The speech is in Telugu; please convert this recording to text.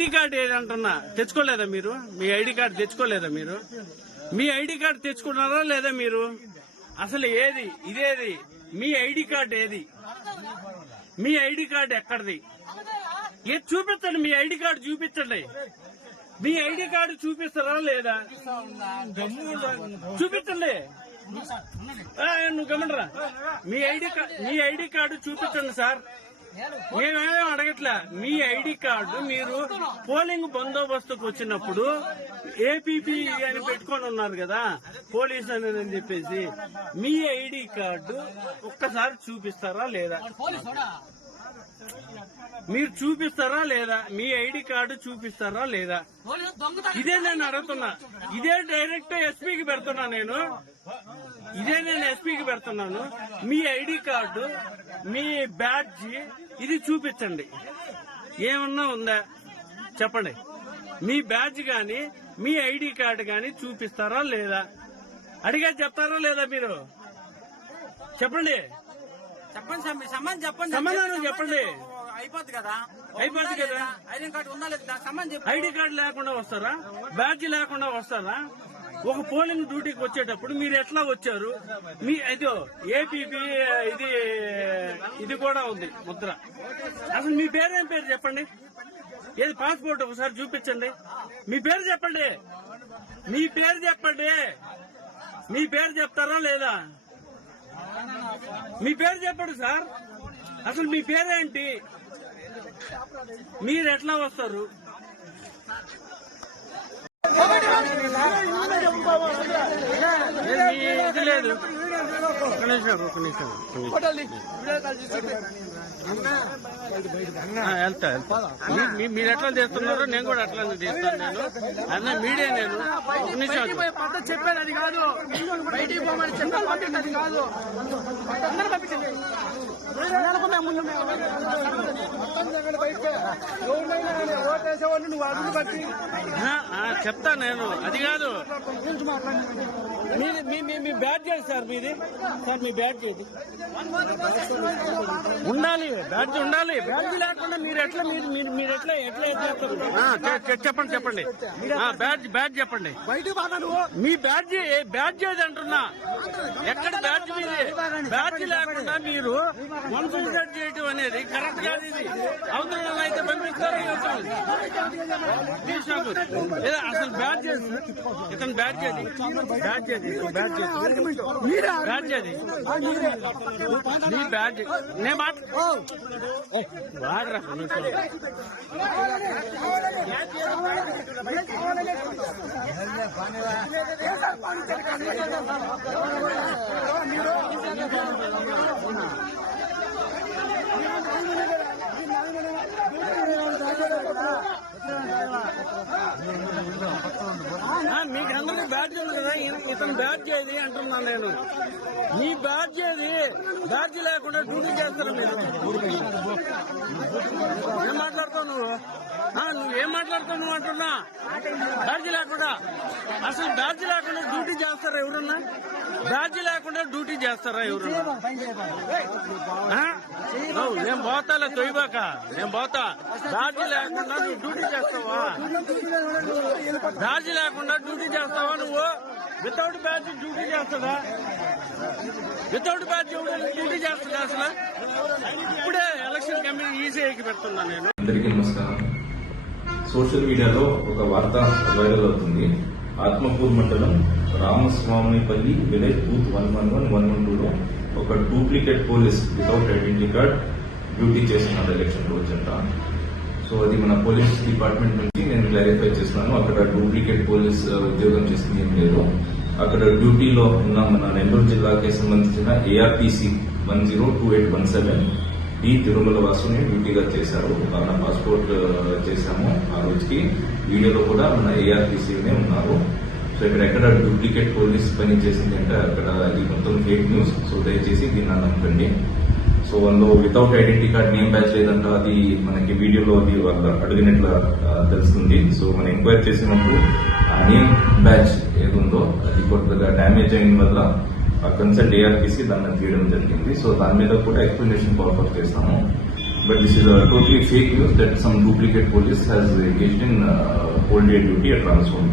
ID card ఏదంటున్నా? తెచ్చుకోలేదా మీరు? మీ ఐడి కార్డు తెచ్చుకోలేదా మీరు? మీ ఐడి కార్డు తెచ్చుకున్నారా లేదా మీరు? అసలు ఏది? ఇదేది? మీ ఐడి కార్డు ఏది? మీ ఐడి కార్డు ఎక్కడిది? ఏది చూపించండి మీ ఐడి కార్డు చూపించండి మీ ఐడి కార్డు చూపిస్తారా లేదా? చూపించండి నువ్వు గమనరా. మీ ఐడి మీ ఐడి కార్డు చూపించండి సార్. మేమేమో అడగట్లే? మీ ఐడి కార్డు మీరు పోలింగ్ బందోబస్తుకు వచ్చినప్పుడు ఏపీపీ అని పెట్టుకొని ఉన్నారు కదా పోలీస్ అని చెప్పేసి మీ ఐడి కార్డు ఒక్కసారి చూపిస్తారా లేదా? మీరు చూపిస్తారా లేదా? మీ ఐడి కార్డు చూపిస్తారా లేదా? ఇదే నేను అడుగుతున్నా. ఇదే డైరెక్ట్ ఎస్పీకి పెడుతున్నా నేను. ఇదే నేను ఎస్పీకి పెడుతున్నాను. మీ ఐడి కార్డు మీ బ్యాడ్జ్ ఇది చూపించండి. ఏమన్నా ఉందా? చెప్పండి. మీ బ్యాడ్జ్ గాని మీ ఐడి కార్డు గాని చూపిస్తారా లేదా? అడిగా చెప్తారా లేదా మీరు? చెప్పండి. చెప్పండి సార్ మీ సంబంధం చెప్పండి. సమాధానం చెప్పండి. అయిపోద్ది కదా. అయిపోద్ది కదా. ఐడెంటి కార్డు ఉందా లేదా? సంబంధం ఐడి కార్డు లేకుండా వస్తారా? బ్యాడ్జ్ లేకుండా వస్తారా? ఒక పోలింగ్ డ్యూటీకి వచ్చేటప్పుడు మీరు ఎట్లా వచ్చారు? మీ ఇదో ఏపీపీ ఇది ఇది కూడా ఉంది ముద్ర. అసలు మీ పేరేం పేరు చెప్పండి? ఏది పాస్పోర్ట్ ఒకసారి చూపించండి. మీ పేరు చెప్పండి. మీ పేరు చెప్పండి. మీ పేరు చెప్తారా లేదా? మీ పేరు చెప్పండి సార్ అసలు మీ పేరేంటి మీరు ఎట్లా వస్తారు లేదు. ఒక నిమిషం ఒక నిమిషం. వెళ్తా మీరు ఎట్లా చేస్తున్నారో నేను కూడా అట్లానే చేస్తాను నేను. అన్న మీడియా నేను. ఒక నిమిషం చెప్పాను అది కాదు. బయటికి పోమని చెప్పిన అది కాదు. చెప్తా నేను. అది కాదు. మీది మీ మీ మీ బ్యాట్ చేయండి సార్ మీది. సార్ మీ బ్యాట్ చేయండి. ఉండాలి బ్యాడ్జ్ ఉండాలి. బ్యాడ్జ్ లేకుండా మీరు ఎట్లా మీరు మీరు మీరు ఎట్లా ఎట్లా చెప్పండి చెప్పండి. ఆ, బ్యాడ్జ్ బ్యాడ్జ్ చెప్పండి. మీ బ్యాడ్జ్ ఏ- బ్యాడ్జ్ ఏది అంటున్నా. ఎక్కడ బ్యాడ్జ్ మీది? బ్యాడ్జ్ లేకుండా మీరు వన్ సూసైడ్ చేయటం అనేది కరెక్ట్ కాదు ఇది. అవతల అయితే పంపిస్తారు అసలు బ్యాడ్జ్ ఏది? ఇతను బ్యాడ్జ్ ఏది బ్యాడ్జ్ ఏది ఇతను బ్యాడ్జ్ ఏది బ్యాడ్జ్ ఏది నీ బ్యాడ్జ్ నేను మాట బాగా మీకు అందరికి బ్యాట్ చేయదు కదా? ఇతను బ్యాట్ చేయది అంటున్నాను నేను. మీ బ్యాట్ చేయది బ్యాట్ లేకుండా డ్యూటీ చేస్తారు మీరు? ఏం మాట్లాడతావు నువ్వు మాట్లాడుతున్నావు నువ్వు అంటున్నా? బ్యాడ్జీ లేకుండా. అసలు బ్యాడ్జీ లేకుండా డ్యూటీ చేస్తారా ఎవరన్నా? బ్యాడ్జీ లేకుండా డ్యూటీ చేస్తారా ఎవరన్నా? నేను పోతాలే తొయ్యబాక. నేను పోతా. బ్యాడ్జీ లేకుండా నువ్వు డ్యూటీ చేస్తావా? బ్యాడ్జీ లేకుండా డ్యూటీ చేస్తావా నువ్వు? వితౌట్ బ్యాడ్జ్ డ్యూటీ చేస్తుందా వితౌట్ బ్యాచ్ డ్యూటీ చేస్తుందా అసలు? ఇప్పుడే ఎలక్షన్ కమిటీ ఎక్కి పెడుతున్నా నేను. అందరికీ నమస్కారం. సోషల్ మీడియాలో ఒక వార్త వైరల్ అవుతుంది. ఆత్మకూరు మండలం Ramaswamipalli village booth one one one one one టూలో ఒక duplicate police without identity card duty చేస్తున్నారు ఎలక్షన్ రోజంట సో అది మన పోలీస్ డిపార్ట్మెంట్ నుంచి నేను క్లారిఫై చేస్తున్నాను. అక్కడ డూప్లికేట్ పోలీస్ ఉద్యోగం చేసింది ఏం లేదు. అక్కడ డ్యూటీలో ఉన్న మన నెల్లూరు జిల్లాకి సంబంధించిన ARTC one zero two eight one seven ఈ తిరుమల వాసుని డ్యూటీగా చేశారు. మన పాస్పోర్ట్ చేశాము ఆ రోజుకి. వీడియోలో కూడా మన ఏఆర్టీసీనే ఉన్నారు. సో ఇక్కడ ఎక్కడ డూప్లికేట్ పోలీస్ పని చేసింది అంటే అక్కడ అది మొత్తం ఫేక్ న్యూస్ సో దయచేసి దీన్ని నమ్మకండి సో వాళ్ళు without identity card name badge లేదంట అది మనకి వీడియోలో అది వాళ్ళు అడిగినట్లు తెలుస్తుంది. సో మనం ఎంక్వైరీ చేసినప్పుడు ఆ నేమ్ బ్యాచ్ ఏదుందో అది కొద్దిగా డ్యామేజ్ అయిన వల్ల ఆ కన్సల్ట్ ఏఆర్పిసి దాన్ని తీయడం జరిగింది సో దాని మీద కూడా ఎక్స్ప్లెనేషన్ ఫార్వర్డ్ చేస్తాము But this is a totally fake news that some duplicate police has engaged in uh, whole day duty at Ramaswamy.